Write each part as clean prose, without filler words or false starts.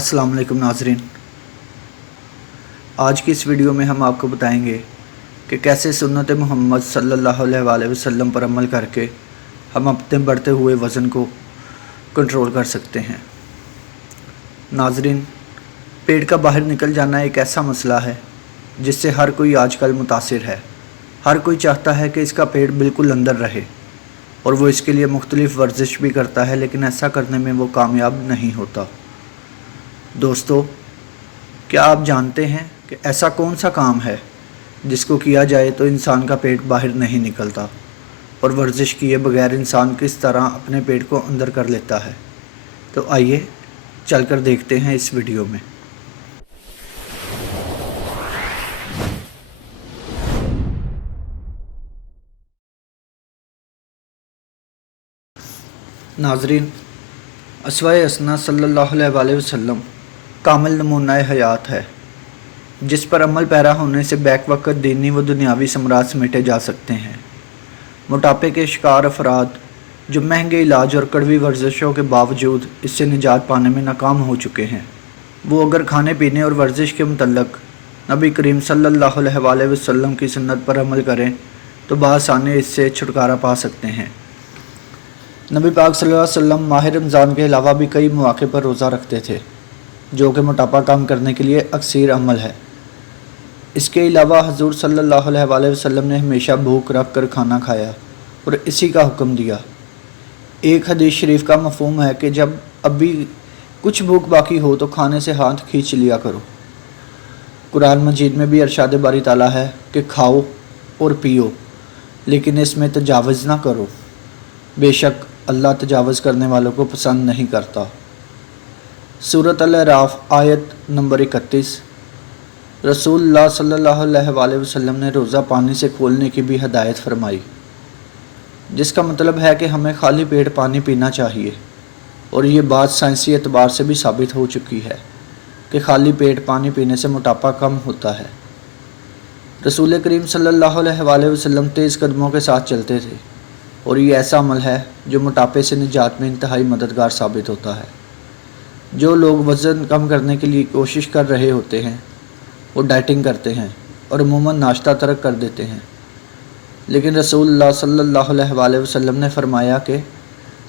अस्सलाम वालेकुम नाज़रीन। आज की इस वीडियो में हम आपको बताएंगे कि कैसे सुन्नत मोहम्मद सल्लल्लाहु अलैहि वसल्लम पर अमल करके हम अपने बढ़ते हुए वज़न को कंट्रोल कर सकते हैं। नाज़रीन, पेट का बाहर निकल जाना एक ऐसा मसला है जिससे हर कोई आजकल मुतासिर है। हर कोई चाहता है कि इसका पेट बिल्कुल अंदर रहे और वो इसके लिए मुख्तलिफ़ वर्जिश भी करता है, लेकिन ऐसा करने में वो कामयाब नहीं होता। दोस्तों, क्या आप जानते हैं कि ऐसा कौन सा काम है जिसको किया जाए तो इंसान का पेट बाहर नहीं निकलता और वर्जिश किए बगैर इंसान किस तरह अपने पेट को अंदर कर लेता है? तो आइए चलकर देखते हैं इस वीडियो में। नाज़रीन, अस्वाए हसना सल्लल्लाहु अलैहि वसल्लम कामिल नमूना हयात है जिस पर अमल पैरा होने से बैक वक्त दीनी व दुनियावी समराज समेटे जा सकते हैं। मोटापे के शिकार अफराद जो महंगे इलाज और कड़वी वर्जिशों के बावजूद इससे निजात पाने में नाकाम हो चुके हैं, वो अगर खाने पीने और वर्जिश के मुतल्लक नबी करीम सल्लल्लाहु अलैहि वसल्लम की सुन्नत पर अमल करें तो बआसानी इससे छुटकारा पा सकते हैं। नबी पाक सल्लल्लाहु अलैहि वसल्लम माह रमज़ान के अलावा भी कई मौक़े पर रोज़ा रखते थे, जो कि मोटापा कम करने के लिए अक्सर अमल है। इसके अलावा हजूर सल्लल्लाहु अलैहि वसल्लम ने हमेशा भूख रख कर खाना खाया और इसी का हुक्म दिया। एक हदीस शरीफ का मफ़हूम है कि जब अभी कुछ भूख बाकी हो तो खाने से हाथ खींच लिया करो। कुरान मजीद में भी इरशाद बारी ताला है कि खाओ और पियो, लेकिन इसमें तजावज़ ना करो, बेशक अल्लाह तजावज़ करने वालों को पसंद नहीं करता। सूरत अल-अराफ आयत नंबर 31। रसूलुल्लाह सल्लल्लाहु अलैहि वसल्लम ने रोज़ा पानी से खोलने की भी हदायत फरमाई, जिसका मतलब है कि हमें खाली पेट पानी पीना चाहिए। और ये बात साइंसी एतबार से भी साबित हो चुकी है कि खाली पेट पानी पीने से मोटापा कम होता है। रसूल करीम सल्लल्लाहु अलैहि वसल्लम तेज़ कदमों के साथ चलते थे और ये ऐसा अमल है जो मोटापे से निजात में इंतहाई मददगार साबित होता है। जो लोग वज़न कम करने के लिए कोशिश कर रहे होते हैं वो डाइटिंग करते हैं और अमूमन नाश्ता तर्क कर देते हैं, लेकिन रसूलुल्लाह सल्लल्लाहु अलैहि वसल्लम ने फरमाया कि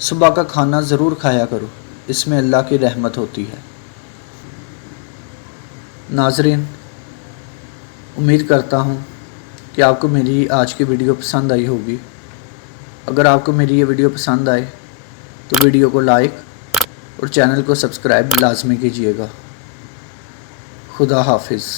सुबह का खाना ज़रूर खाया करो, इसमें अल्लाह की रहमत होती है। नाज़रीन, उम्मीद करता हूँ कि आपको मेरी आज की वीडियो पसंद आई होगी। अगर आपको मेरी ये वीडियो पसंद आए तो वीडियो को लाइक और चैनल को सब्सक्राइब लाजमी कीजिएगा। खुदा हाफिज़।